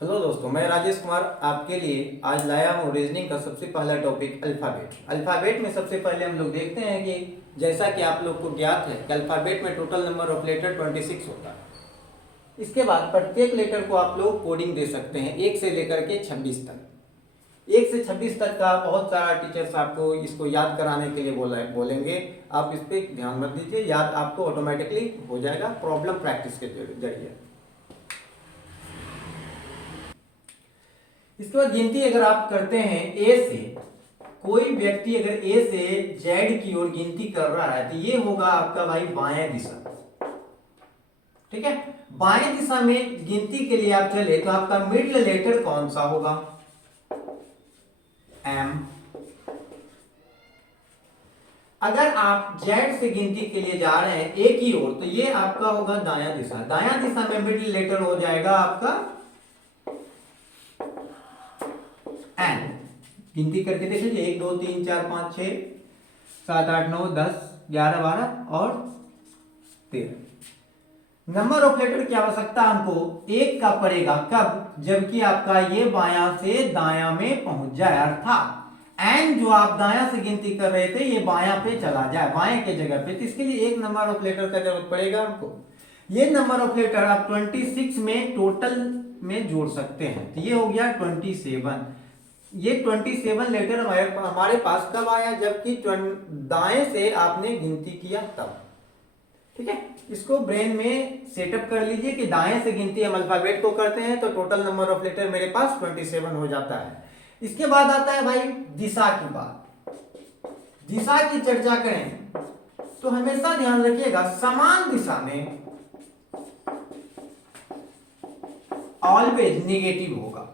Hello दोस्तों, मैं राजेश कुमार आपके लिए आज लाया हूँ रीजनिंग का सबसे पहला टॉपिक अल्फ़ाबेट। अल्फ़ाबेट में सबसे पहले हम लोग देखते हैं कि जैसा कि आप लोग को ज्ञात है कि अल्फ़ाबेट में टोटल नंबर ऑफ लेटर 26 होता है। इसके बाद प्रत्येक लेटर को आप लोग कोडिंग दे सकते हैं 1 से लेकर के 26 तक। 1 से 26 तक का बहुत सारा टीचर्स आपको इसको याद कराने के लिए बोलेंगे। आप इस पर ध्यान मत दीजिए, याद आपको ऑटोमेटिकली हो जाएगा प्रॉब्लम प्रैक्टिस के जरिए। इसके बाद गिनती अगर आप करते हैं ए से, कोई व्यक्ति अगर ए से जेड की ओर गिनती कर रहा है तो ये होगा आपका भाई बाएं दिशा। ठीक है, बाएं दिशा में गिनती के लिए आप चले तो आपका मिडिल लेटर कौन सा होगा? एम। अगर आप जेड से गिनती के लिए जा रहे हैं ए की ओर तो ये आपका होगा दायां दिशा। दायां दिशा में मिडिल लेटर हो जाएगा आपका एन। गिनती करके देख लीजिए 1 2 3 4 5 6 7 8 9 10 11 12 और 13। नंबर ऑफ लेटर की आवश्यकता हमको एक का पड़ेगा कब? जबकि आपका ये बायां से दायां में पहुंच जाए, अर्थात एन जो आप दायां से गिनती कर रहे थे ये बायां पे चला जाए, बाएं के जगह पे। तो इसके लिए एक नंबर ऑफ लेटर का जरूरत पड़ेगा हमको। ये नंबर ऑफ लेटर आप 26 में टोटल में जोड़ सकते हैं। तो ये हो गया 27। ये 27 लेटर हमारे पास कब आया? जबकि दाएं से आपने गिनती किया तब। ठीक है, इसको ब्रेन में सेटअप कर लीजिए कि दाएं से गिनती हम अल्फाबेट को करते हैं तो टोटल नंबर ऑफ लेटर मेरे पास 27 हो जाता है। इसके बाद आता है भाई दिशा की बात। दिशा की चर्चा करें तो हमेशा ध्यान रखिएगा समान दिशा में ऑलवेज नेगेटिव होगा।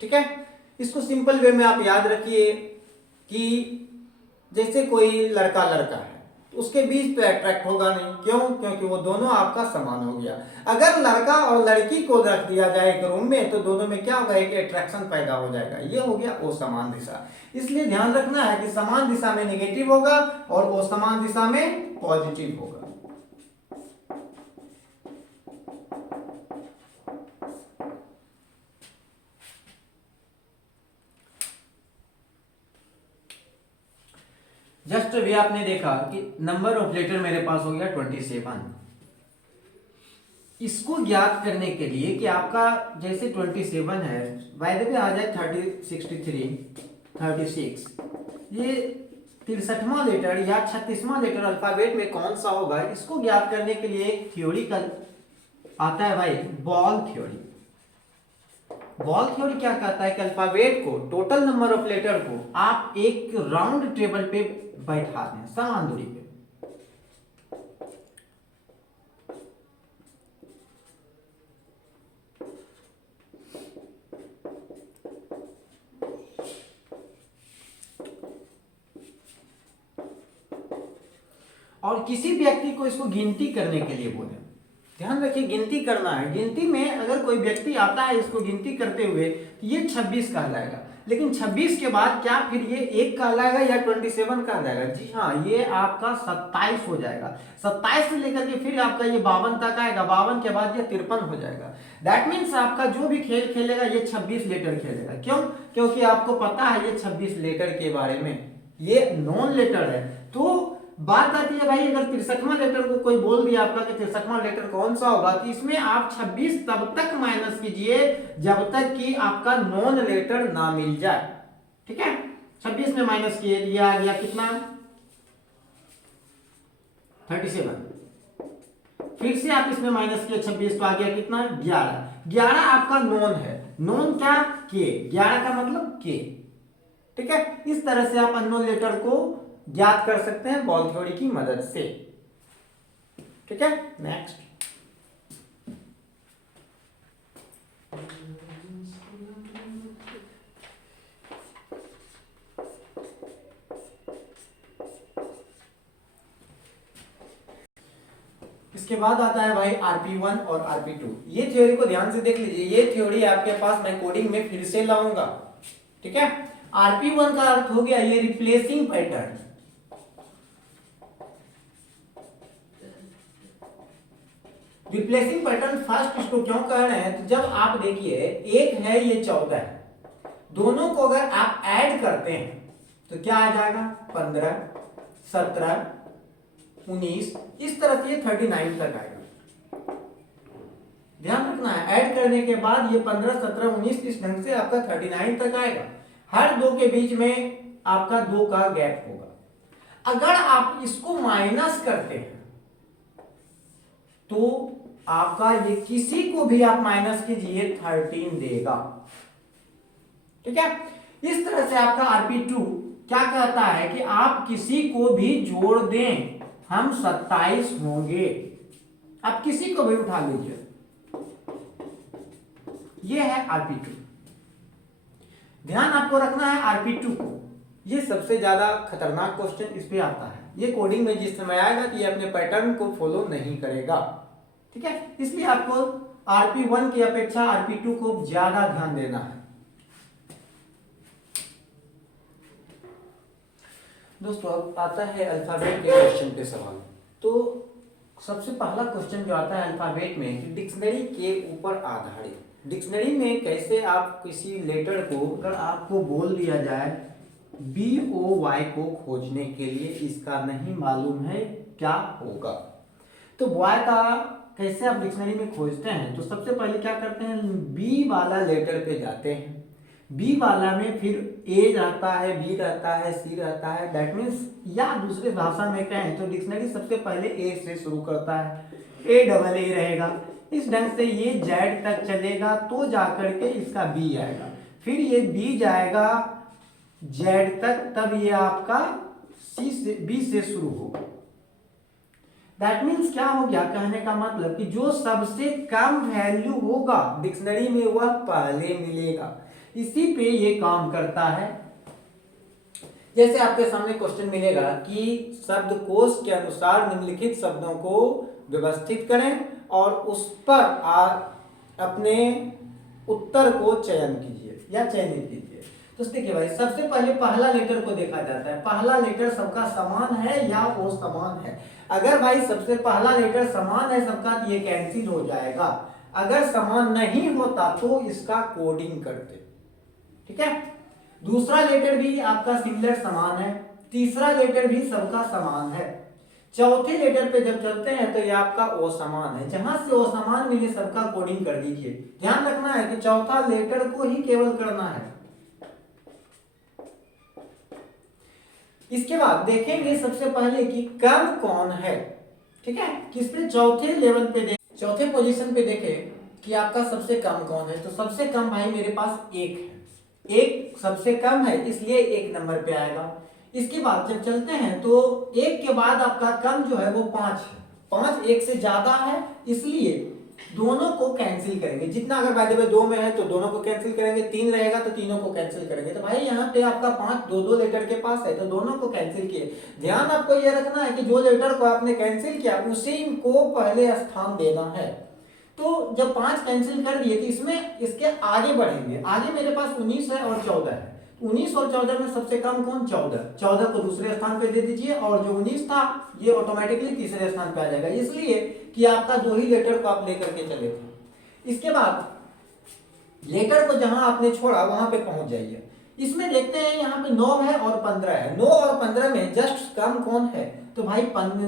ठीक है, इसको सिंपल वे में आप याद रखिए कि जैसे कोई लड़का लड़का है तो उसके बीच पे अट्रैक्ट होगा नहीं। क्यों? क्योंकि वो दोनों आपका समान हो गया। अगर लड़का और लड़की को रख दिया जाए एक रूम में तो दोनों में क्या होगा? एक अट्रैक्शन पैदा हो जाएगा। ये हो गया असमान दिशा। इसलिए ध्यान रखना है कि समान दिशा में नेगेटिव होगा और असमान दिशा में पॉजिटिव होगा। जस्ट अभी आपने देखा कि नंबर ऑफ लेटर मेरे पास हो गया 27। इसको ज्ञात करने के लिए कि आपका जैसे 27 है, बाय द वे आ जाए 30 63 36, ये 63वां लेटर या 36वां लेटर अल्फाबेट में कौन सा होगा, इसको ज्ञात करने के लिए एक थ्योरी का आता है भाई, बॉल थ्योरी। बॉल थ्योरी क्या कहता है कि अल्फाबेट को, टोटल नंबर ऑफ लेटर को आप एक राउंड टेबल पे बैठा दें समान दूरी पे। और किसी व्यक्ति को इसको गिनती करने के लिए बोले। ध्यान रखिए, गिनती करना है। गिनती में अगर कोई व्यक्ति आता है इसको गिनती करते हुए तो ये 26 कहलाएगा। लेकिन 26 के बाद क्या फिर ये 1 कहलाएगा या 27 कहलाएगा? जी हाँ, ये आपका 27 हो जाएगा। 27 से लेकर के फिर आपका ये 52 तक आएगा। 52 के बाद ये 53 हो जाएगा। दैट मीन्स आपका जो भी खेल खेलेगा ये 26 लेटर खेलेगा। क्यों? क्योंकि आपको पता है ये 26 लेटर के बारे में, ये नॉन लेटर है। तो बात आती है भाई, अगर 63वां लेटर को कोई बोल दिया आपका कि 63वां लेटर कौन सा होगा, तो इसमें आप 26 तब तक माइनस कीजिए जब तक कि आपका नॉन लेटर ना मिल जाए। ठीक है, 26 में माइनस किए, ये आ गया कितना? 37। फिर से आप इसमें माइनस किए 26 तो आ गया कितना? 11। 11 आपका नॉन है। नॉन क्या? के। 11 का मतलब के। ठीक है, इस तरह से आप अननोन लेटर को ज्ञात कर सकते हैं बॉल थ्योरी की मदद से। ठीक है, नेक्स्ट। इसके बाद आता है भाई RP1 और RP2। ये थ्योरी को ध्यान से देख लीजिए। ये थ्योरी आपके पास मैं कोडिंग में फिर से लाऊंगा। ठीक है, RP1 का अर्थ हो गया ये replacing pattern. Replacing pattern first इसको क्यों कह रहे हैं, तो जब आप देखिए एक है ये 14 है, दोनों को अगर आप ऐड करते हैं तो क्या आ जाएगा 15, 17, 19, इस तरह से ये 39 तक आएगा। ध्यान रखना है, ऐड करने के बाद ये 15, 17, 19 इस ढंग से आपका 39 तक आएगा। हर दो के बीच में आपका 2 का गैप होगा। अगर आप इसको माइनस करते हैं तो आपका ये किसी को भी आप माइनस कीजिए 13 देगा। ठीक है, इस तरह से आपका RP2 क्या कहता है कि आप किसी को भी जोड़ दें हम 27 होंगे। आप किसी को भी उठा लीजिए, ये है RP2। ध्यान आपको रखना है RP2 को, ये सबसे ज्यादा खतरनाक क्वेश्चन इस पे आता है। ये कोडिंग में जिस समय आएगा तो ये अपने पैटर्न को फॉलो नहीं करेगा। ठीक है, इसलिए आपको RP1 की अपेक्षा RP2 को ज्यादा ध्यान देना है। दोस्तों अब आता है अल्फाबेट के क्वेश्चन पे सवाल। तो सबसे पहला क्वेश्चन जो आता है अल्फाबेट में कि डिक्शनरी के ऊपर आधारित, डिक्शनरी में कैसे आप किसी लेटर को अगर आपको बोल दिया जाए BOY को खोजने के लिए इसका नहीं मालूम है क्या होगा, तो बॉय का कैसे आप डिक्शनरी में खोजते हैं। तो सबसे पहले क्या करते हैं, B वाला लेटर पे जाते हैं, B वाला में फिर A रहता है, B रहता है, C रहता है, दैट मीन्स या दूसरे भाषा में कहें तो डिक्शनरी सबसे पहले A से शुरू करता है, A रहेगा। इस ढंग से ये Z तक चलेगा तो जाकर के इसका B आएगा, फिर ये B जाएगा Z तक, तब ये आपका B से शुरू होगा। दैट मीन्स क्या हो गया, कहने का मतलब कि जो सबसे कम वैल्यू होगा डिक्शनरी में वह पहले मिलेगा। इसी पे ये काम करता है। जैसे आपके सामने क्वेश्चन मिलेगा कि शब्दकोश के अनुसार निम्नलिखित शब्दों को व्यवस्थित करें और उस पर अपने उत्तर को चयन कीजिए या चयनित कीजिए। तो देखिए भाई, सबसे पहले पहला लेटर को देखा जाता है, पहला लेटर सबका समान है या वो समान है। अगर भाई सबसे पहला लेटर समान है सबका तो ये कैंसिल हो जाएगा, अगर समान नहीं होता तो इसका कोडिंग करते। ठीक है, दूसरा लेटर भी आपका सिमिलर समान है, तीसरा लेटर भी सबका समान है, चौथे लेटर पे जब चलते हैं तो ये आपका ओ समान है, जहां से ओ समान मिले सबका कोडिंग कर दीजिए। ध्यान रखना है कि चौथा लेटर को ही केवल करना है। इसके बाद देखेंगे सबसे पहले कि कम कौन है। ठीक है, किस पे, चौथे लेवल पे चौथे पोजीशन पे देखें कि आपका सबसे कम कौन है। तो सबसे कम भाई मेरे पास 1 है, 1 सबसे कम है इसलिए 1 नंबर पे आएगा। इसके बाद जब चलते हैं तो 1 के बाद आपका कम जो है वो 5 है, 5 1 से ज्यादा है इसलिए दोनों को कैंसिल करेंगे। जितना अगर बाय द वे 2 में है तो दोनों को कैंसिल करेंगे, 3 रहेगा तो तीनों को कैंसिल करेंगे। तो भाई यहाँ पे आपका 5 2 लेटर के पास है तो दोनों को कैंसिल किए। ध्यान आपको यह रखना है कि जो लेटर को आपने कैंसिल किया उसी को पहले स्थान देना है। तो जब 5 कैंसिल कर दिए तो इसमें इसके आगे बढ़ेंगे, आगे मेरे पास 19 है और 14 है, 19 और 14 में सबसे कम कौन, 14, 14 को दूसरे स्थान पे दे दीजिए और जो 19 था ये ऑटोमेटिकली तीसरे स्थान पे आ जाएगा, इसलिए कि आपका 2 ही लेटर को आप लेकर के चले थे। इसके बाद लेटर को जहां आपने छोड़ा वहां पे पहुंच जाइए। इसमें देखते हैं यहाँ पे 9 है और 15 है, 9 और 15 में जस्ट कम कौन है, तो भाई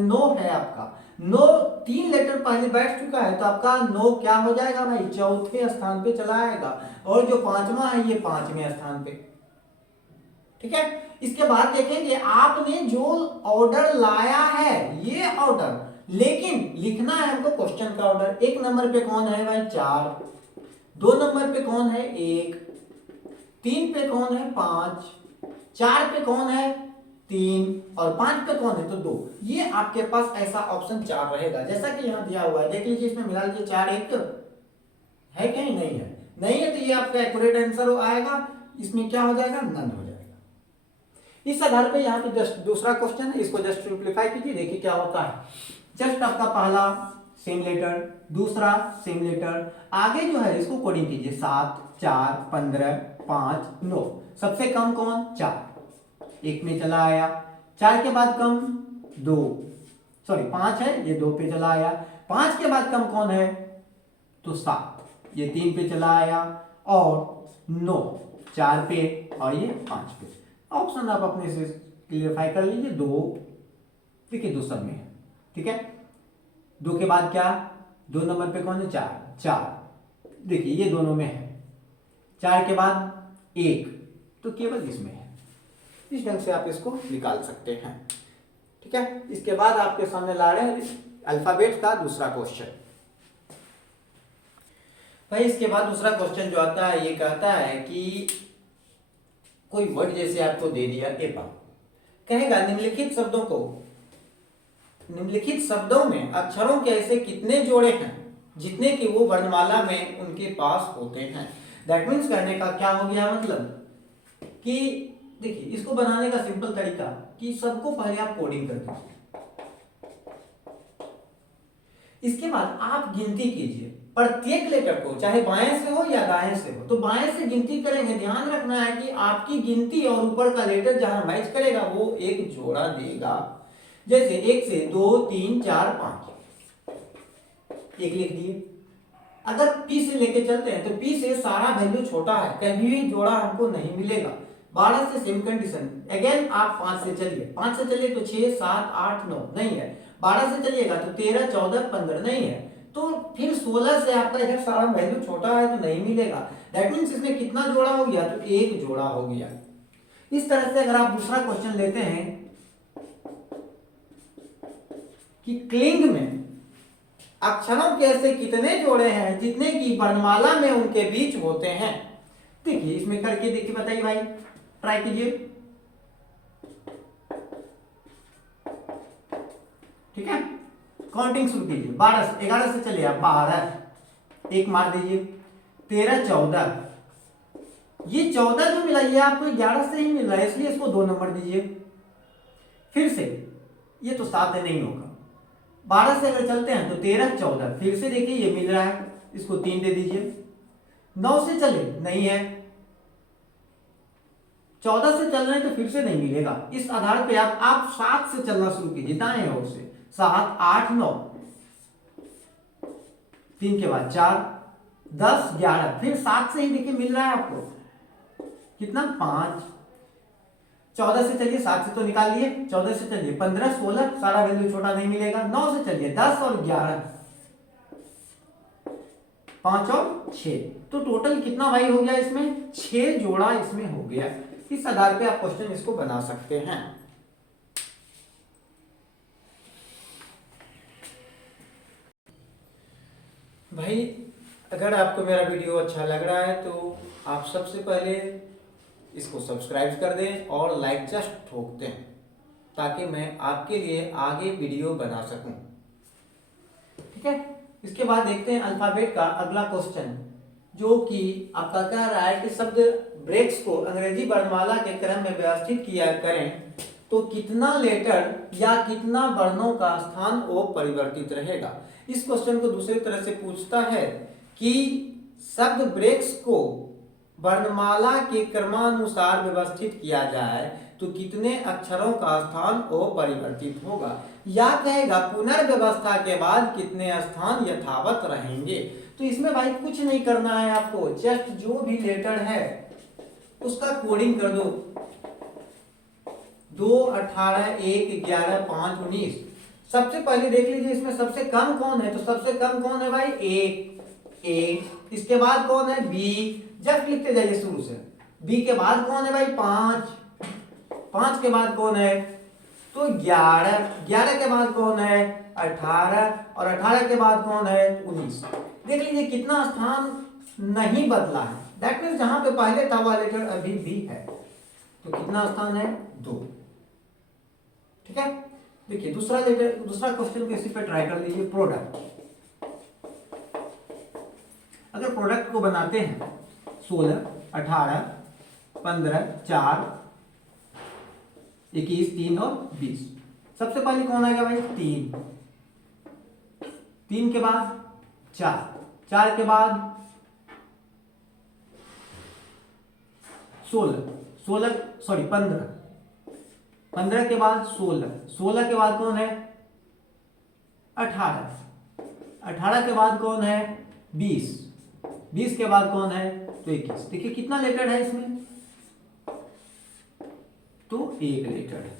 9 है आपका। 9 3 लेटर पहले बैठ चुका है तो आपका 9 क्या हो जाएगा भाई, चौथे स्थान पे चला आएगा, और जो 5वां है ये 5वें स्थान पे। ठीक है, इसके बाद देखेंगे आपने जो ऑर्डर लाया है ये ऑर्डर, लेकिन लिखना है हमको क्वेश्चन का ऑर्डर। 1 नंबर पे कौन है भाई, 4, 2 नंबर पे कौन है, 1, 3 पे कौन है, 5, 4 पे कौन है, 3, और 5 पे कौन है तो 2। ये आपके पास ऐसा ऑप्शन 4 रहेगा जैसा कि यहाँ दिया हुआ है। देख लीजिए, इसमें मिला लीजिए 4 1 है क्या, नहीं है, नहीं है तो ये आपका एक्यूरेट आंसर आएगा, इसमें क्या हो जाएगा, नन हो जाएगा। इस आधार पे यहाँ पे जस्ट दूसरा क्वेश्चन है, इसको जस्ट सिंप्लीफाई कीजिए, देखिए क्या होता है। जस्ट आपका पहला सेम लेटर, दूसरा सेम लेटर, आगे जो है इसको कोडिंग कीजिए, 7 4 15 5 9, सबसे कम कौन, 4, 1 में चला आया, 4 के बाद कम 2, सॉरी 5 है ये 2 पे चला आया, 5 के बाद कम कौन है? तो 7, ये 3 पे चला आया, और 9 4 पे, और ये 5 पे। ऑप्शन आप अपने से क्लियरफाई कर लीजिए। 2, देखिए 2 सब में है, ठीक है। 2 के बाद क्या? 2 नंबर पे कौन है? 4, देखिए ये दोनों में है। 4 के बाद 1, तो केवल इसमें है। इस ढंग से आप इसको निकाल सकते हैं, ठीक है। इसके बाद आपके सामने ला रहे हैं अल्फाबेट का दूसरा क्वेश्चन। भाई इसके बाद दूसरा क्वेश्चन जो आता है, ये कहता है कि कोई वर्ड जैसे आपको दे दिया एप्पल, कहेगा निम्नलिखित शब्दों में अक्षरों के ऐसे कितने जोड़े हैं जितने कि वो वर्णमाला में उनके पास होते हैं। दैट मीन्स कहने का क्या हो गया मतलब कि देखिए, इसको बनाने का सिंपल तरीका कि सबको पहले आप कोडिंग कर दीजिए, इसके बाद आप गिनती कीजिए प्रत्येक लेटर को, चाहे बाएं से हो या दाएं से हो। तो बाएं से गिनती करेंगे, ध्यान रखना है कि आपकी गिनती और ऊपर का लेटर जहां मैच करेगा वो एक जोड़ा देगा। जैसे 1 से 2 3 4 5, एक लिख दिए। अगर P से लेके चलते हैं तो P से सारा वैल्यू छोटा है, कभी भी जोड़ा हमको नहीं मिलेगा। 12 से सेम कंडीशन। अगेन आप 5 से चलिए, 5 से चलिए तो 6 7 8 9 नहीं है। 12 से चलिएगा तो 13 14 15 नहीं है। तो फिर 16 से आपका इधर सारा वैल्यू छोटा है तो नहीं मिलेगा। दैट मीन्स इसमें कितना जोड़ा हो गया? तो एक जोड़ा हो गया। इस तरह से अगर आप दूसरा क्वेश्चन लेते हैं कि क्लिंग में अक्षरों के ऐसे कितने जोड़े हैं जितने की वर्णमाला में उनके बीच होते हैं। देखिए इसमें करके देखिए, बताइए भाई, ट्राई कीजिए, ठीक है। काउंटिंग शुरू कीजिए। 11 से चलिए आप, 12 एक मार दीजिए, 13 14, ये 14 जो मिला ये आपको 11 से ही मिल रहा है, इसलिए इसको 2 नंबर दीजिए। फिर से ये तो 7 है, नहीं होगा। 12 से अगर चलते हैं तो 13 14, फिर से देखिए ये मिल रहा है, इसको 3 दे दीजिए। 9 से चले, नहीं है। 14 से चल रहे हैं तो फिर से नहीं मिलेगा। इस आधार पे आप 7 से चलना शुरू कीजिए, दाएं ओर से। 7 8 9, 3 के बाद 4 10 11, फिर 7 से ही देखिए मिल रहा है आपको कितना? 5। 14 से चलिए, 7 से तो निकाल लिए, 14 से चलिए 15 16, सारा वैल्यू छोटा नहीं मिलेगा। 9 से चलिए 10 और 11, 5 और 6, तो टोटल कितना भाई हो गया? इसमें 6 जोड़ा इसमें हो गया। इस आधार पे आप क्वेश्चन इसको बना सकते हैं। भाई अगर आपको मेरा वीडियो अच्छा लग रहा है तो आप सबसे पहले इसको सब्सक्राइब कर दें और लाइक जस्ट ठोक दें, ताकि मैं आपके लिए आगे वीडियो बना सकूं, ठीक है। इसके बाद देखते हैं अल्फाबेट का अगला क्वेश्चन, जो कि आपका कह रहा है कि शब्द ब्रेक्स को अंग्रेजी वर्णमाला के क्रम में व्यवस्थित किया करें तो कितना लेटर या कितना वर्णों का स्थान वो परिवर्तित रहेगा। इस क्वेश्चन को दूसरी तरह से पूछता है कि शब्द ब्रेक्स को वर्णमाला के क्रमानुसार व्यवस्थित किया जाए तो कितने अक्षरों का स्थान वो परिवर्तित होगा, या कहेगा पुनर्व्यवस्था के बाद कितने स्थान यथावत रहेंगे। तो इसमें भाई कुछ नहीं करना है आपको, जस्ट जो भी लेटर है उसका कोडिंग कर दो। 2 18 1 11 5 19। सबसे पहले देख लीजिए इसमें सबसे कम कौन है, तो सबसे कम कौन है भाई? 1। इसके बाद कौन है? बी। जस्ट लिखते जाइए शुरू से। बी के बाद कौन है भाई? 5 के बाद कौन है? तो 11 के बाद कौन है? 18, और 18 के बाद कौन है? 19। देख लीजिए कितना स्थान नहीं बदला है, दैट मीन्स जहां पे पहले था वह लेटर अभी भी है। तो कितना स्थान है? 2, ठीक है। देखिए दूसरा क्वेश्चन को इसी पे ट्राई कर लीजिए। प्रोडक्ट, अगर प्रोडक्ट को बनाते हैं 16 18 15 4 21 3 और 20, सबसे पहले कौन आएगा भाई? 3 के बाद 4 के बाद 15 के बाद 16 के बाद कौन है? 18, 18 के बाद कौन है 20, 20 के बाद कौन है तो 21। देखिए कितना लेटर है इसमें, तो 1 लेटर है।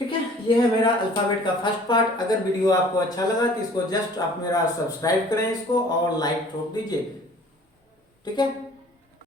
ठीक है, ये है मेरा अल्फाबेट का फर्स्ट पार्ट। अगर वीडियो आपको अच्छा लगा तो इसको जस्ट आप मेरा सब्सक्राइब करें इसको और लाइक ठोक दीजिए। ठीक है।